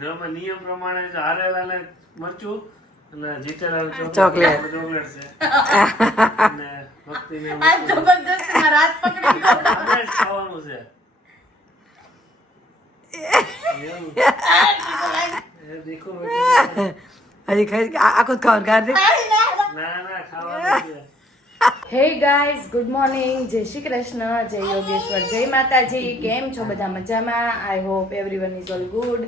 જેમાં નિયમ પ્રમાણે જો હારેલાને મરચું અને જીતેલાને ચોકલેટ છે અને ભક્તિને આ જબરદસ્ત મારા હાથ પકડી ગયો. આપણે જ ખાવાનું છે એવું. એ દેખો હજી ખાઈ આખું જ ખાવાનું કાર્તિક ના ખાવાનું છે. હે ગાઈઝ, ગુડ મોર્નિંગ, જય શ્રી કૃષ્ણ, જય યોગેશ્વર, જય માતાજી. કેમ છો બધા? મજામાં? I hope everyone is all good.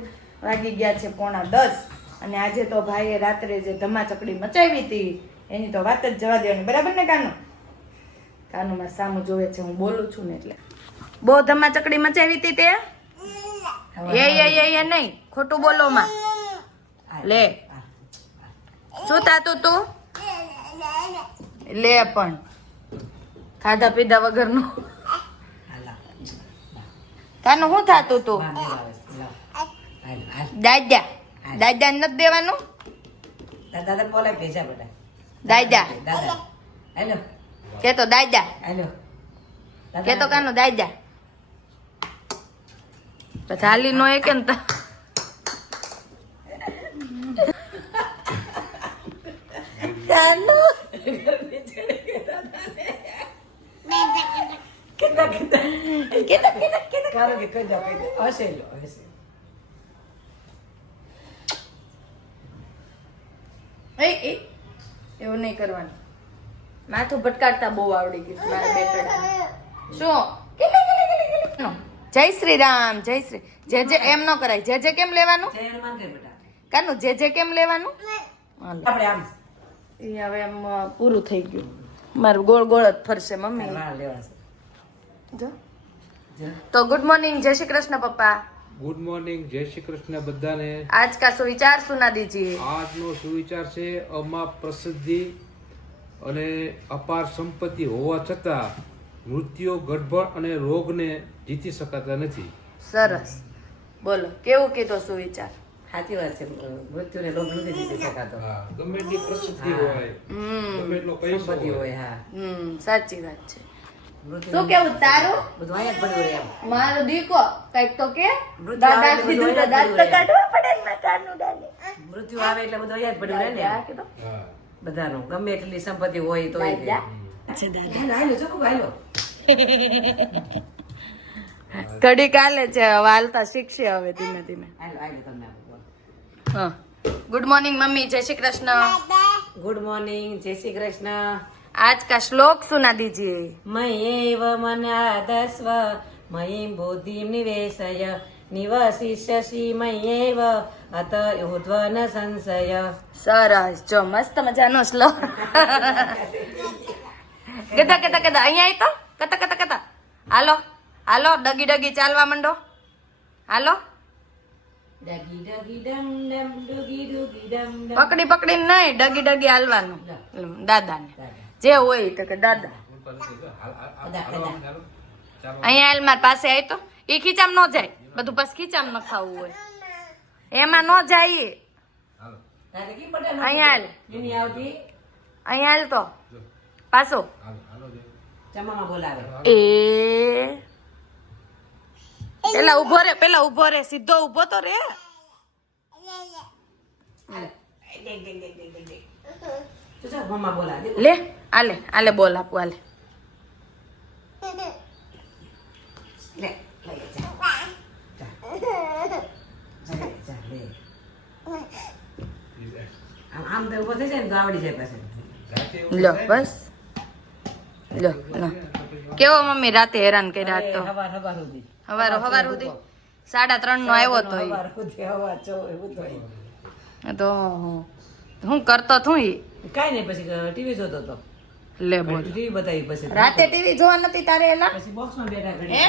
વાગી ગયા છે 9:30 અને આજે તો ભાઈએ રાત્રે જે ધમાચકડી મચાવી હતી એની તો વાત જ જવા દેવાની. બરાબર ને કાનુ? કાનુ મારે સામું જોવે છે, હું બોલું છું ને એટલે. બહુ ધમાચકડી મચાવી હતી તે? એ નહીં, ખોટું બોલો માં. લે, શું થાતું તું? લે પણ ખાધા પીધા વગરનું. તાનું શું થાતું તું? દાદા દાદા નથી દેવાનું? દાદા બોલે ભેજા બેટા દાદા દાદા હેલો કે તો દાદા હેલો કે તો કાનું દાદા પછી હાલી નો એ કેમ તા કાનું કારો કે કઈ દા હશે લો હશે એ એવું નહીં કરવાનું. માથું ભટકાડતા બહુ આવડી ગયું મારા બેટડા. શું? જય શ્રી રામ, જય શ્રી. જે એમ ન કરાય. જે કેમ લેવાનું? જય હનુમાન કે બેટા કાનું જે કેમ લેવાનું? આપણે આમ એ હવે એમ પૂરું થઈ ગયું. મારું ગોળ ગોળ જ ફરશે મમ્મી. વાળ લેવા જો તો ગુડ મોર્નિંગ, જય શ્રી કૃષ્ણ પપ્પા. ગુડ મોર્નિંગ, જય શ્રી કૃષ્ણ બધાને. आज का सुविचार सुना दीजिए. આજનો સુવિચાર છે અમાપ પ્રસિદ્ધિ અને અપાર સંપત્તિ હોવા છતાં મૃત્યુ, ગડબડ અને રોગને જીતી શકાતા નથી. સરસ, બોલો કેવું કીધો સુવિચાર? સાચી વાત છે મૃત્યુને રોગ નથી જીતી શકાતો ગમે એટલી પ્રસિદ્ધિ હોય, ગમે એટલો પૈસો સંપત્તિ હોય, હોય હા સાચી વાત છે. મૃત્યુ શું કેવું તારું? બધું અહીંયા જ પડ્યું રહે એમ મારો દીકો કઈક તો કે મૃત્યુ દાદા આવે એટલે કીધું તો બધું દાંત તો અહીંયા જ કાઢવા પડે ને કાનું ડાલે. મૃત્યુ આવે એટલે બધું અહીંયા જ પડ્યું રહે ને દાદા કીધું. હા. બધાનું ગમે એટલી સંપત્તિ હોય તો દાદા. હાલો ચલો હાલો ઘડી કાલે છે, હવે હાલતા શીખશે હવે ધીમે ધીમે. હાલો હાલો તમને આપું હા, ગુડ મોર્નિંગ મમ્મી, જય श्री कृष्ण. ગુડ મોર્નિંગ જય શ્રી કૃષ્ણ आज का श्लोक सुना दीजिए. મયૈવ મનાદસ્વ મયીં બુદ્ધિં નિવેશય નિવસિષ્યસી મયૈવ અત ઉર્ધ્વ ન સંશય સરસ, જો મસ્ત મજાનો શ્લોક. ગદા અહીંયા આવી તો કતા હાલો હાલો, ડગી ડગી ચાલવા માંડો. હાલો, ડગી ડગી ડમ ડમ ડુગી ડુગી ડમ ડમ પકડી પકડીને નહીં, ડગી ડગી હાલવાનું. દાદાને જે હોય તો કે દાદા અહીંયા હાલ માર પાસે આવી તો. એ ખીચામ ન જાય, બધું બસ ખીચામ ન ખાવું હોય એમાં ન જાય. દાદા કી બટા અહીંયા હાલ, ની આવતી અહીંયા હાલ તો પાછો. ચમામાં બોલાવે એ પેલા ઉભો રે સીધો ઉભો તો રે. તો મમ્મા બોલાવે લે આલે બોલ આપું આલે. લે લઈ જા જા લે આમ તો ઉભો થઈ જાય ને તો આવડી જાય પાછું લો બસ લો. કેવો મમ્મી રાતે હેરાન કર્યા તો? હવાર સુધી હવાર સુધી 3:30 નો આવ્યો તો ઈ. હવાર સુધી હવાર ચો એવું તો તો હું કરતો છું ઈ. કાઈ નહીં પછી ટીવી જોતો તો લે બોલ. ટીવી બતાવી પછી રાતે ટીવી જોવા નથી તારે એલા? પછી બોક્સમાં બેઠા ઘડી હે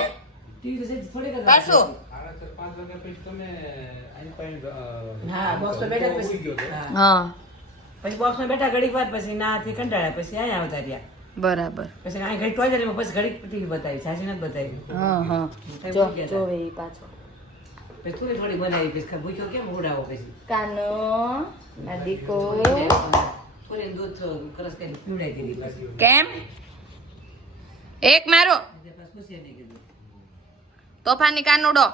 ટીવી તો સેજ થોડીક જ વાર પાછું? સાડા 4-5 વાગ્યા પછી તમે આઈન પાઈન, હા બોક્સમાં બેઠા ઉઈ પછી ગયો તો. હા. હા પછી બોક્સમાં બેઠા ઘડીક વાર પછી નાથી કંટાળ્યા પછી અહીંયા આવતા રહ્યા બરાબર. પછી અહીં ઘડી ટોયલેટમાં પછી ઘડીક ટીવી બતાવી સાચી નથી બતાવી હા જો જોવે ઈ પાછો. પછી થોડી થોડી બનાવી પછી ભૂખ્યો કેમ ઉડાવો પછી કાનો ના દીકો થોડી દૂધ કરસ કરી પીવડાવી દીધી પછી કેમ એક મારો પછી પૂછે નહીં કીધું તોફાની કાનુડો.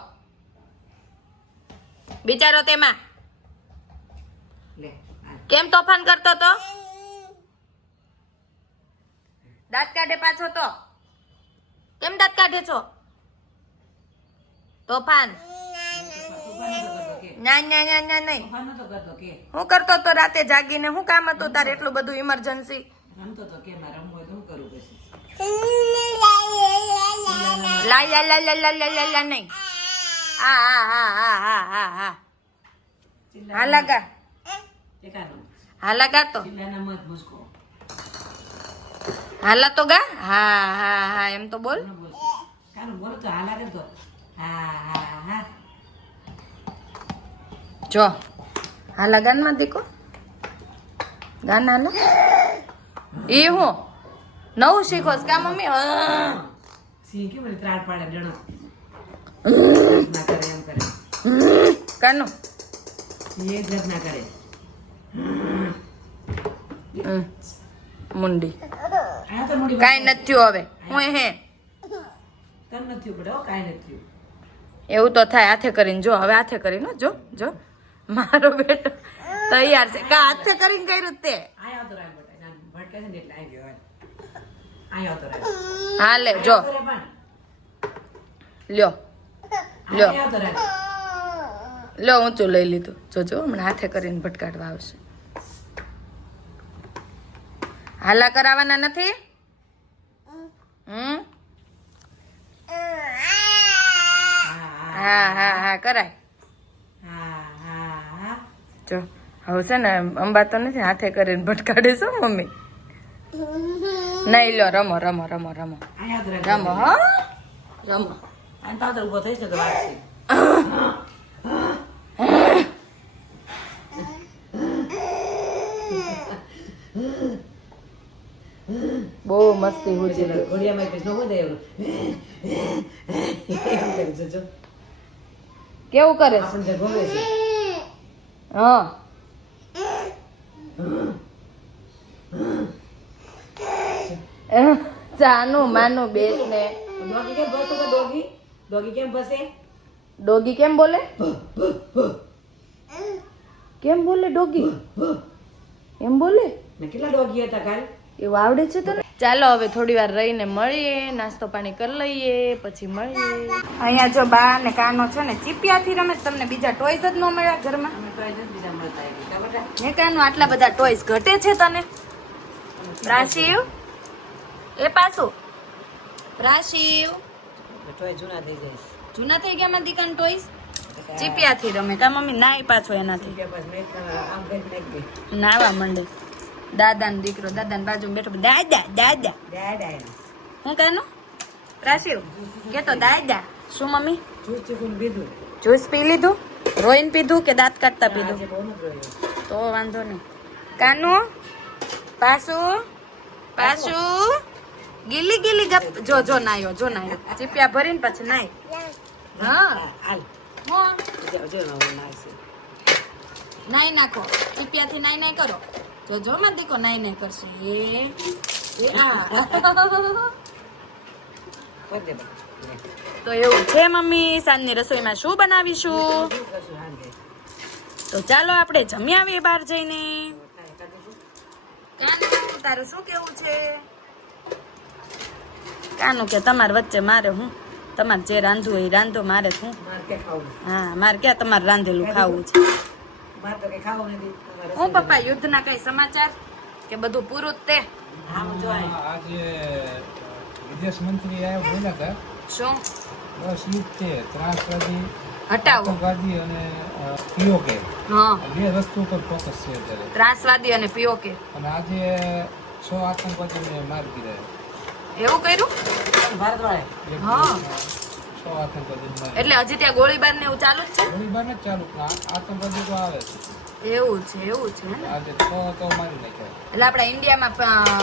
બિચારો તેમાં લે હાલ. કેમ તોફાન કરતો તો દાંત કાઢે પાછો તો કેમ દાંત કાઢે છો તોફાન તોફાન નતો કરતો કે ના ના ના ના નહીં તોફાન નતો કરતો કે હું કરતો તો રાતે જાગીને શું કામ હતું તારે એટલું બધું ઇમરજન્સી રમતો તો કે મારે રમવું હોય તો શું કરું પછી લા લા લા લા લા લા લા નહીં આ હા હા હા હા હા હા હા લગા એકાનો હા લગા તો ચિલ્લાના મત મુસ્કો હાલા તો ગા હા હા હા એમ તો બોલ ન બોલશે કાનો બોલો તો હાલા કરતો હા હા હા જો હાલા ગાનમાં દીકો ગાન હાલો એ હું નવું શીખો છો કા મમ્મી સિંહ કે મને ત્રાડ પાડે જણો ના કરે એમ કરે કાનું સિંહ એક ઘર ના કરે મુંડી આ તો મોડી કાંઈ નથી થયું હવે હું હે તન નથી પડે હો કાંઈ નથી થયું એવું તો થાય હાથે કરીને જો હવે હાથે કરીને હો, જો જો મારો બેટો તૈયાર છે કા હાથે કરીને કર્યું તે આય આવતો રાય બટા ના ભટકે છે ને એટલે આઈ ગયો આય આવતો રાય હા લે જો લ્યો લ્યો આય આવતો રાય લ્યો ઊંચું લઈ લીધું જોજો હમણાં હાથે કરીને ભટકાડવા આવશે હાલા કરાવવાના નથી હા હા હા કરાય હા હા હા જો હવે છે ને અંબા તો નથી હાથે કરીને ભટકાડે છો મમ્મી નહીં લો રમો રમો રમો રમો આય આવતો રાય રમો હા રમો આને તો આવતો ઊભો થઈશ ને તો વાગશે બહુ મસ્તી હુજી ઘોડિયામાં એક ન હોય એવું એમ કરે છે જો કેવું કરે છે આપણને જે ગમે છે હા ચાનું માનું બેસ ને ડોગી કેમ બસતો તો ડોગી ડોગી કેમ બસે ડોગી કેમ બોલે કેમ બોલે ડોગી એમ બોલે ને કેટલા ડોગી હતા કાલ એવું આવડે છે તને ચાલો હવે થોડી વાર રહીને મળીએ નાસ્તો પાણી કરી લઈએ પછી મળીએ અહીંયા જો બા ને કાનો છે ને ચીપિયાથી રમે છે. તમને બીજા ટોયસ જ ન મળ્યા ઘરમાં અમે તો જ બીજા મળતા આવી કા બેટા હે કાનો આટલા બધા ટોયસ ઘટે છે તને રાશિવ એ પાછું રાશિવ ટોય જૂના થઈ જાય જૂના થઈ ગયા માં દીકાન ટોયસ ચીપિયાથી રમે કા મમ્મી નાય પાછો એનાથી કે બસ મેં આમ કરી નાખી નાવા મંડે દાદા ને દીકરો દાદા ને બાજુ બેઠો દાદા દાદા દાડા હું કાનું રાશિવ કે તો દાદા શું મમ્મી ચૂસ ચૂકું બીધું જ્યુસ પી લીધું રોઈન પીધું કે દાંત કાઢતા પીધું આજે બહુ નથી રહ્યું તો વાંધો નહીં કાનુ પાસુ પાસુ ગીલી ગીલી ગપ જો જો નાયો ચીપિયા ભરીને પછી નાય હા હાલ હો જો જો નવું નાખશે નાઈ નાખો ચીપિયાથી નાઈ નાઈ કરો જો જો માં દીકો નાઈ નાઈ કરશે એ આ કર દે બટા તો એવું છે મમ્મી સાંજની રસોઈમાં શું બનાવીશું શું કરશું હાંજે તો ચાલો આપણે જમી આવીએ બહાર જઈને કાંઈ કરી દઈશું કાનું તારું શું કેવું છે કાનું કે તમારે વચ્ચે મારે હું તમારે જે રાંધવું હોય એ રાંધો મારે શું મારે કે ખાવું હા મારે ક્યાં તમારે રાંધેલું ખાવું છે મારે તો કઈ ખાવું નથી અમારે હું પપ્પા યુદ્ધના કઈ સમાચાર કે બધું પૂરું જ તે આમ જો અહીં. આજે વિદેશ મંત્રી આવ્યા બોલ્યા હતા શું બસ ઈ જ છે ત્રાસવાદી હટાવો આતંકવાદી અને પીઓકે હા બે વસ્તુ ઉપર ફોકસ છે અત્યારે ત્રાસવાદી અને પીઓકે અને આજે 6 આતંકવાદીને મારી દીધા એવું કર્યું ભારતવાળે એક હા. 6 આતંકવાદીને મારી એટલે હજી ત્યાં ગોળીબાર ને એવું ચાલુ જ ગોળીબાર નથી ચાલુ પણ આતંકવાદી તો આવે છે છે એવું છે ને આજે 6 તો મારી નાખ્યા એટલે આપણા ઇન્ડિયામાં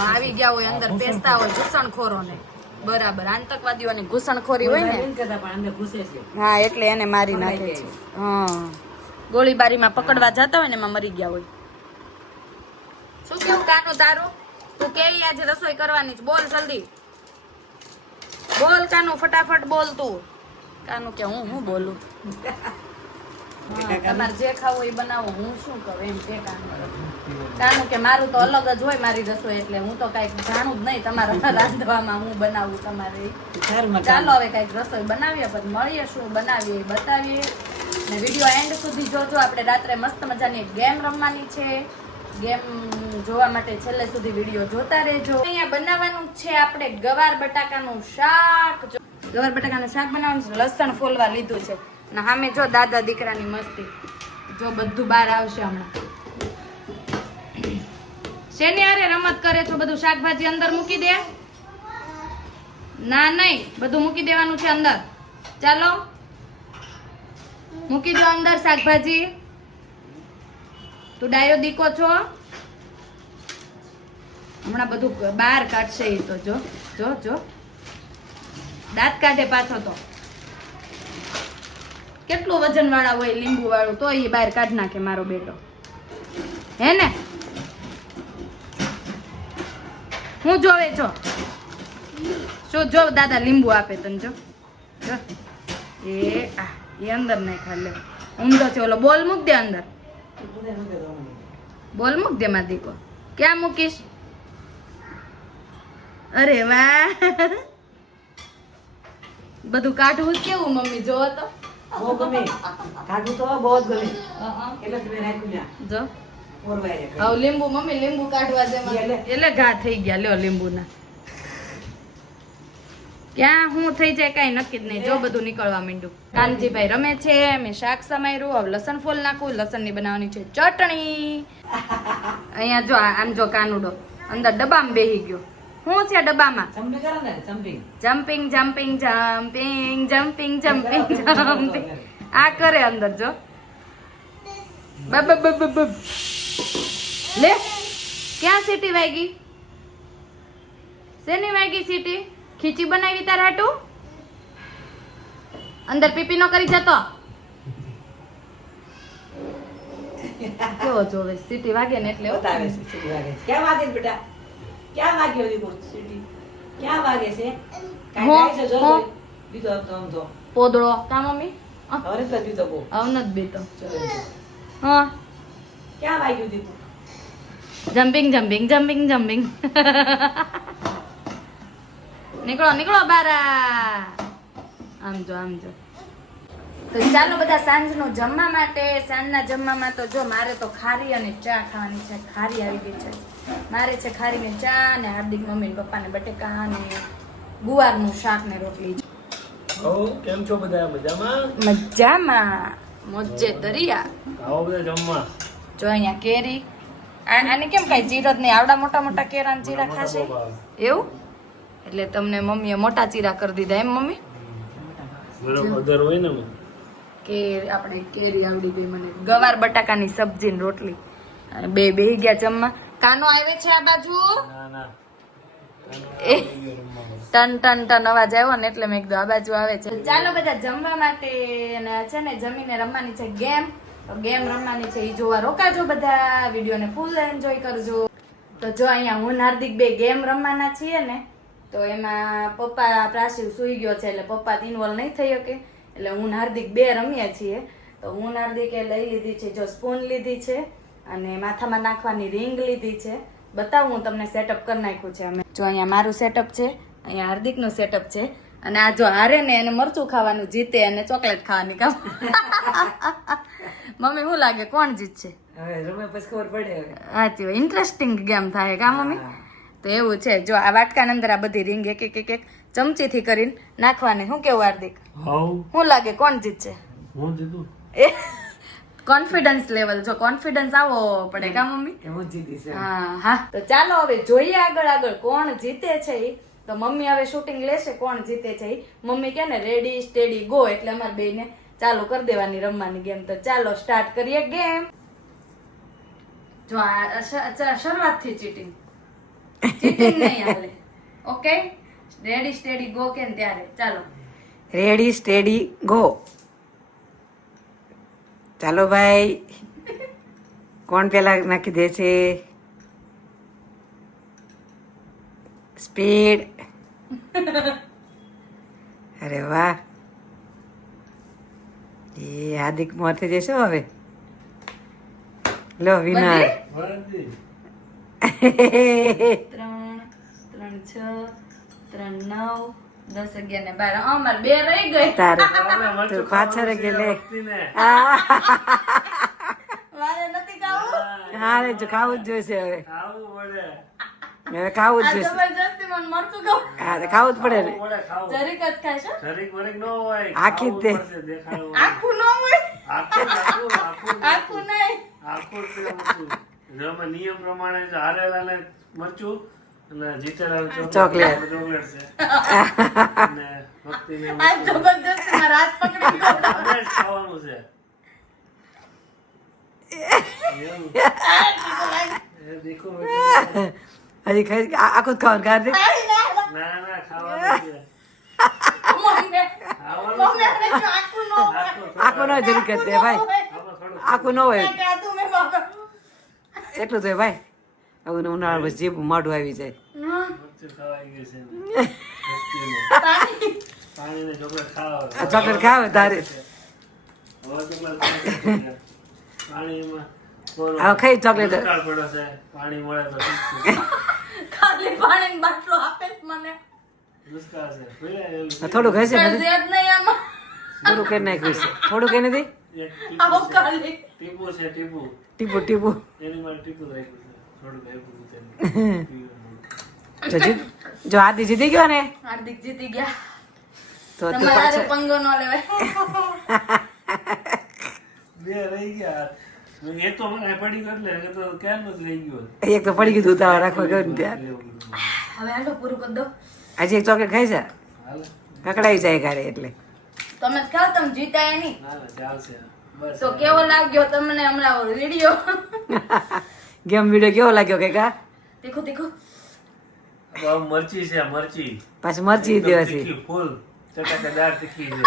આવી ગયા હોય અંદર પેસતા હોય ઘૂસણખોરોને બરાબર આતંકવાદીઓની ઘૂસણખોરી હોય ને એમ કહેતા પણ અંદર ઘૂસે છે હા એટલે એને મારી નાખે છે હા ગોળીબારીમાં પકડવા જતા હોય ને એમાં મરી ગયા હોય શું કેવું કાનું તારું તું કે આજે રસોઈ કરવાની છે બોલ જલ્દી બોલ કાનું ફટાફટ બોલ તું કાનું કે હું બોલું તમારે જે ખાવું એ બનાવો, હું શું કરું એમ કે કાનું કે મારું તો અલગ જ હોય મારી રસોઈ, એટલે હું તો કઈક જાણું જ નહીં તમારા રાંધવામાં હું બનાવું તમારે. ચાલો હવે કઈક રસોઈ બનાવીએ, પછી મળીએ શું બનાવીએ એ બતાવીએ. ને વિડીયો એન્ડ સુધી જોજો. આપણે રાત્રે મસ્ત મજાની એક ગેમ રમવાની છે. ગેમ જોવા માટે છેલ્લે સુધી વિડીયો જોતા રહેજો. અહીંયા બનાવવાનું છે આપણે ગવાર બટાકાનું શાક. ગવાર બટાકાનું શાક બનાવવાનું છે. લસણ ફોલવા લીધું છે. ને સામે જો દાદા દીકરાની મસ્તી, જો બધું બહાર આવશે હમણાં. શેની હારે રમત કરે છો? બધું શાકભાજી અંદર મૂકી દે. ના નહીં, બધું મૂકી દેવાનું છે અંદર. ચાલો મૂકી દો અંદર શાકભાજી. તું ડાયો દીકો છો, હમણાં બધું બહાર કાઢશે. એ તો જો જો જો દાંત કાઢે પાછો. તો કેટલું વજન વાળા હોય લીંબુ વાળું, તો એ બહાર કાઢ નાખે મારો બેટો, હે ને? હું જોવે છો શું? જો દાદા લીંબુ આપે તને, જો જો એ અંદર નાખા. લે ઊંધો છે ઓલો. બોલ મૂક દે અંદર. બોલ મૂક દે માં દીકો. ક્યાં મૂકીશ? અરે વાહ, બધું કાઢવું જ કેવું મમ્મી જોવો તો. બહુ ગમે કાઢું તો બહુ જ ગમે. એટલે તમે રાખ્યું ના જો ઓરવાય હવે લીંબુ મમ્મી લીંબુ કાઢવા દે મને. એટલે ઘા થઈ ગયા લ્યો લીંબુના. ક્યાં હું થઈ જાય કઈ નક્કી જ નહીં. જો બધું નીકળવા માંડ્યું. કાનજીભાઈ રમે છે, મેં શાક સમાર્યું. હવે લસણ ફૂલ નાખું. લસણ ની બનાવવાની છે ચટણી. અહીંયા જો આમ જો કાનુડો અંદર ડબ્બામાં બેહી ગયો. શું છે ડબ્બામાં? જમ્પિંગ કરો ને, jumping jumping jumping jumping jumping jumping jumping આ કરે અંદર. જો બબ બબ બબ. લે ક્યાં સીટી વાગી? શેની વાગી સીટી? ખીચી બનાવી તાર હાટુ? અંદર પીપી નો કરી જતો. કેવો જોવે સીટી વાગે ને એટલે બતાવે છે સીટી વાગે છે. ક્યાં વાગે છે બેટા? ક્યાં વાગ્યો દીકો સીટી? ક્યાં વાગે છે? કાઈ થાય છે જો દીધો આમ તો પોદળો કા મમ્મી? હવે તો દીધો બહુ આવનત બેતો. ચલો હા ક્યાં વાગ્યું દીકો? Jumping jumping jumping jumping. નીકળો નીકળો બારા. આમ જો આમ જો. તો ચાલો બધા સાંજનું જમવા માટે. સાંજના જમવામાં તો જો મારે તો ખારી અને ચા ખાવાની છે. ખારી આવી ગઈ છે. મારે છે ખારી ને ચા, ને હાર્દિક મમ્મી ને પપ્પા ને બટેકા ને ગુવારનું શાક ને રોટલી. કેમ છો બધા? મજામાં? મજામાં મોજે દરિયા. આવો બધા જમવા. જો અહીંયા કેરી. આને કેમ કઈ ચીર જ નહીં? આવડા મોટા મોટા કેરા ચીરા ખાશે એવું? એટલે તમને મમ્મીએ મોટા ચીરા કરી દીધા એમ મમ્મી? બરોબર હોય ને કે આપણે કેરી આવડી ગઈ મને. ગવાર બટાકાની સબ્જી ને રોટલી. અને બે બેહી ગયા જમવા. કાનો આવે છે આ બાજુ? ના ના એ ટન ટન ટન અવાજ આવ્યો ને એટલે મેં કીધું આ બાજુ આવે છે. ચાલો બધા જમવા માટે. અને છે ને જમીને રમવાની છે ગેમ. તો ગેમ રમવાની છે એ જોવા રોકાજો બધા. વિડીયોને ફૂલ એન્જોય કરજો. તો જો અહીંયા હું હાર્દિક બે ગેમ રમવાના છીએ ને, તો એમાં પપ્પા પ્રાશિવ સુઈ ગયો છે એટલે પપ્પા ઇન્વોલ્વ નહીં થઈ શકે. એટલે હું હાર્દિક બે રમીએ છીએ. તો હું હાર્દિકે લઈ લીધી છે જો સ્પૂન લીધી છે, અને માથામાં નાખવાની રિંગ લીધી છે. બતાવું હું તમને સેટઅપ કરી નાખ્યું છે અમે. જો અહીંયા મારું સેટઅપ છે, અહીંયા હાર્દિકનું સેટઅપ છે. અને આ જો હારે ને એને મરચું ખાવાનું, જીતે અને ચોકલેટ ખાવાની. કામ મમ્મી શું લાગે કોણ જીતશે? હવે રમે પછી ખબર પડે. હા ઇન્ટરેસ્ટિંગ ગેમ થાય કા મમ્મી? તો એવું છે. જો આ વાટકાની અંદર આ બધી રિંગ એક એક એક ચમચીથી કરીને નાખવાની. શું કેવું હાર્દિક? હાઉ શું લાગે કોણ જીતશે? હું જીતું. એ કોન્ફિડન્સ લેવલ, જો કોન્ફિડન્સ આવો પડે કા મમ્મી? કેવું જીતી છે? હા હા. તો ચાલો હવે જોઈએ આગળ આગળ કોણ જીતે છે ઈ. તો મમ્મી હવે શૂટિંગ લેશે કોણ જીતે છે ઈ. મમ્મી કે ને રેડી સ્ટેડી ગો, એટલે અમારે બેને ચાલુ કરી દેવાની રમવાની ગેમ. તો ચાલો સ્ટાર્ટ કરીએ ગેમ. જો આ શરૂઆતથી ચીટિંગ નહીં હાલે. ઓકે રેડી સ્ટેડી ગો કે ત્યારે ચાલો. Ready steady go. ચાલો ભાઈ, કોણ પેલા નાખી દે છે? સ્પીડ. અરે વાહ, એ હાર્દિક મોરથી જશો હવે લો વિનર ભરતજી. 3 3 6 3 9 10 11 ને 12 અમાર બે રહી ગઈ તારે આપણે મરચું તું પાછળ ખાવાનું છે, ગયેલે. વખતીને. મારે નથી ખાવું હા રે જો ખાવું જ જોઈશે હવે ખાવું પડે. હવે ખાવું જ આ જોઈશે જબરજસ્તી મને મરચું ખાવું હા તો ખાવું જ પડે ને ખાવું પડે, ખાવું. જરીક જ ખાશો જરીક વરીક ન હોય. આખી ખાવું તે. પડશે, દેખાડવું. આખું ન હોય આખું, આખું, આખું. આખું નહીં આખું જ તે મરચું. જેમાં નિયમ પ્રમાણે જો હારેલાને મરચું અને જીતેલાને ચોકલેટ. ચોકલેટ છે. અને ભક્તિને આ મરચું. જબરજસ્તી મારા હાથ પકડી ગયો આને જ ખાવાનું છે. એવું. એ દીકરો બેઠો. હજી ખાઈ આખું જ ખાવાનું કાર્તિક ના ના ખાવાનું છે. મમ્મી ખાવાનું મમ્મી છે. આને આખું ન હોય આખું ન જરૂર કરતે ભાઈ આમાં થોડું આખું ન હોય કાધું મેં બાબા એટલું તો હોય ભાઈ હવે ઉનાળા પછી જીભ મોઢું આવી જાય મરચું ખવાઈ ગયું છે ને. ભક્તિને. પાણી પાણીને ચોકલેટ ખાવા. આ ચોકલેટ ખાવે તારે હવે ચોકલેટ ખાવા છે. પાણી એમાં થોડું હવે ખાઈ ચોકલેટ દુષ્કાળ પડ્યો છે. પાણી મળે તો ઠીક છે. ખાલી પાણીનો બાટલો આપે જ મને દુષ્કાળ છે. પીવાય એવું. થોડું ખાઈ છે કઈ નથી દે જ નહીં આમાં થોડું કરી નાખ્યું છે થોડું કઈ નથી એક ટીપું આવો છે. ખાલી ટીપું છે ટીપું. ટીપું ટીપું એની માટે ટીપું રાખ્યું છે. થોડુંક આપ્યું છે. પીવાનું. જો જીત જો આદિ જીતી ગયો ને હાર્દિક જીતી ગયા તો તું તમારે પાછળ પંગો ન લેવાય બે રહી ગયા. એ તો મને પડી ગયો એટલે એ તો ક્યારનું જ રહી ગયું. એક તો પડી ગયું ઉતાવળ રાખવા ગયો ને ત્યાં એવું બધું. હવે હાલો પૂરું કરી દો આજે એક ચોકલેટ ખાઈ છે હાલે. કકડાઈ જાય ગાડે એટલે તમે જ ખાવ તમે જીતાય નહીં ના ના ચાલશે. બસ તો કેવો લાગ્યો તમને હમણાં વિડીયો ગેમ વિડીયો કેવો લાગ્યો કે કા તીખું તીખું બહુ મરચી છે મરચી. પાછી મરચી દેવાથી તીખી ફૂલ ચટાકેદાર તીખી છે.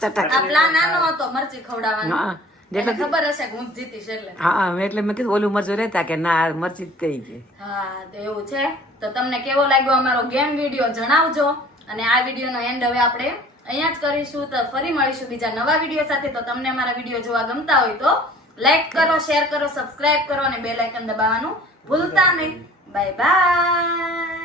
ચટાક આ પ્લાન આનો હતો મરચી ખવડાવવાનો હા એટલે ખબર હશે કે હું જ જીતીશ એટલે હા એટલે મેં કીધું ઓલું મરચું રહેતા કે ના આ મરચી જ કઈ છે હા તો એવું છે તો તમને કેવો લાગ્યો અમારો ગેમ વિડીયો જણાવજો અને આ વિડીયોનો એન્ડ હવે આપણે અહીંયા જ કરીશું તો ફરી મળીશું બીજા નવા વિડીયો સાથે તો તમને અમારા વિડીયો જોવા ગમતા હોય તો લાઈક કરો શેર કરો સબસ્ક્રાઇબ કરો અને બેલ આઇકન દબાવવાનું ભૂલતા નહીં બાય બાય